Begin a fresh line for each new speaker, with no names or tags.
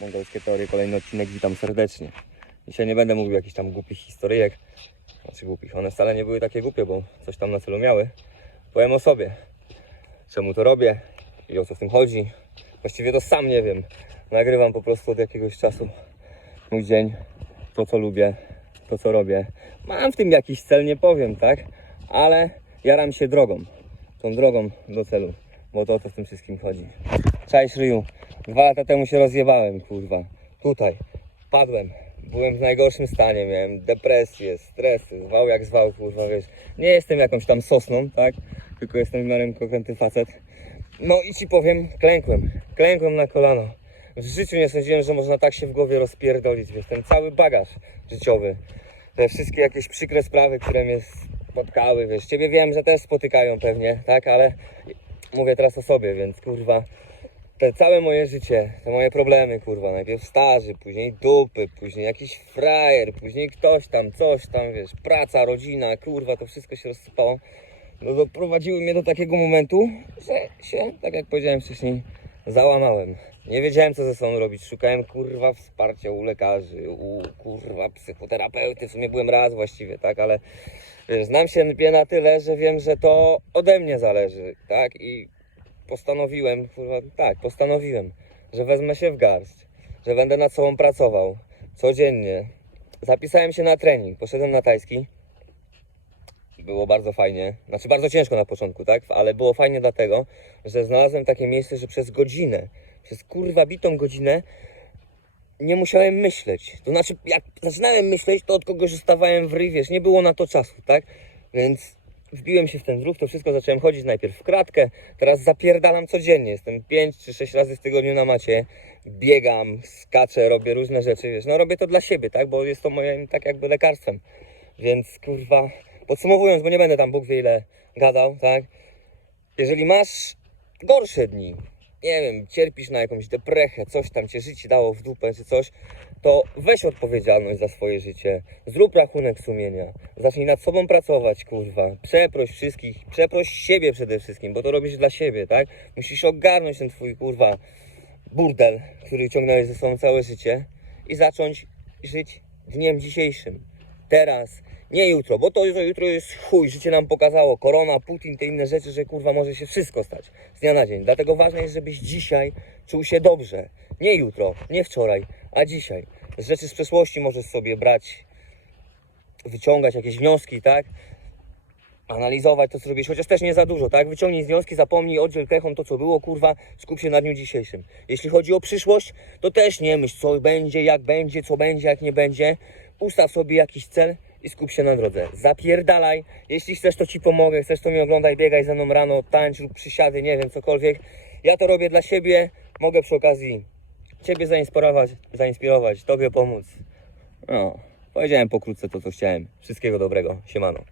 Mongolskie Teorie, kolejny odcinek, witam serdecznie. Dzisiaj nie będę mówił jakichś tam głupich historyjek, znaczy głupich, one wcale nie były takie głupie, bo coś tam na celu miały. Powiem o sobie, czemu to robię i o co w tym chodzi. Właściwie to sam nie wiem. Nagrywam po prostu od jakiegoś czasu mój dzień, to co lubię, to co robię. Mam w tym jakiś cel, nie powiem, tak? Ale jaram się drogą, tą drogą do celu, bo to o to w tym wszystkim chodzi. Cześć Ryju, dwa lata temu się rozjebałem, kurwa. Tutaj, padłem, byłem w najgorszym stanie, miałem depresję, stresy, zwał jak zwał, kurwa, wiesz. Nie jestem jakąś tam sosną, tak? Tylko jestem w miarę facet. No i ci powiem, klękłem, klękłem na kolano. W życiu nie sądziłem, że można tak się w głowie rozpierdolić, wiesz, ten cały bagaż życiowy. Te wszystkie jakieś przykre sprawy, które mnie spotkały, wiesz, ciebie wiem, że też spotykają pewnie, tak, ale mówię teraz o sobie, więc kurwa, te całe moje życie, te moje problemy, kurwa, najpierw staży, później dupy, później jakiś frajer, później ktoś tam, coś tam, wiesz, praca, rodzina, kurwa, to wszystko się rozsypało. No doprowadziły mnie do takiego momentu, że się, tak jak powiedziałem wcześniej, załamałem. Nie wiedziałem, co ze sobą robić. Szukałem, kurwa, wsparcia u lekarzy, u, kurwa, psychoterapeuty. W sumie byłem raz właściwie, tak, ale wiesz, znam się na tyle, że wiem, że to ode mnie zależy, tak, i postanowiłem, kurwa, tak, postanowiłem, że wezmę się w garść, że będę nad sobą pracował codziennie. Zapisałem się na trening, poszedłem na tajski. Było bardzo fajnie, znaczy bardzo ciężko na początku, tak? Ale było fajnie dlatego, że znalazłem takie miejsce, że przez godzinę, przez kurwa bitą godzinę nie musiałem myśleć. To znaczy, jak zaczynałem myśleć, to od kogoś zostawałem w ryj, wiesz, nie było na to czasu, tak? Więc wbiłem się w ten ruch, to wszystko zacząłem chodzić najpierw w kratkę, teraz zapierdalam codziennie, jestem 5 czy 6 razy w tygodniu na macie, biegam, skaczę, robię różne rzeczy, wiesz, no robię to dla siebie, tak, bo jest to moim tak jakby lekarstwem, więc kurwa, podsumowując, bo nie będę tam Bóg wie ile gadał, tak, jeżeli masz gorsze dni, nie wiem, cierpisz na jakąś deprechę, coś tam cię życie dało w dupę czy coś, to weź odpowiedzialność za swoje życie, zrób rachunek sumienia, zacznij nad sobą pracować, kurwa, przeproś wszystkich, przeproś siebie przede wszystkim, bo to robisz dla siebie, tak? Musisz ogarnąć ten twój, kurwa, burdel, który ciągnąłeś ze sobą całe życie i zacząć żyć dniem dzisiejszym, teraz, nie jutro, bo to jutro, jutro jest chuj, życie nam pokazało, korona, Putin, te inne rzeczy, że kurwa może się wszystko stać z dnia na dzień. Dlatego ważne jest, żebyś dzisiaj czuł się dobrze. Nie jutro, nie wczoraj, a dzisiaj. Z rzeczy z przeszłości możesz sobie brać, wyciągać jakieś wnioski, tak? Analizować to, co robisz, chociaż też nie za dużo, tak? Wyciągnij wnioski, zapomnij, oddziel krechom to, co było, kurwa, skup się na dniu dzisiejszym. Jeśli chodzi o przyszłość, to też nie myśl, co będzie, jak będzie, co będzie, jak nie będzie. Ustaw sobie jakiś cel i skup się na drodze. Zapierdalaj. Jeśli chcesz, to ci pomogę. Chcesz, to mi oglądaj, biegaj ze mną rano, tańcz lub przysiady, nie wiem, cokolwiek. Ja to robię dla siebie. Mogę przy okazji Ciebie zainspirować, zainspirować, Tobie pomóc. No, powiedziałem pokrótce to, co chciałem. Wszystkiego dobrego. Siemano.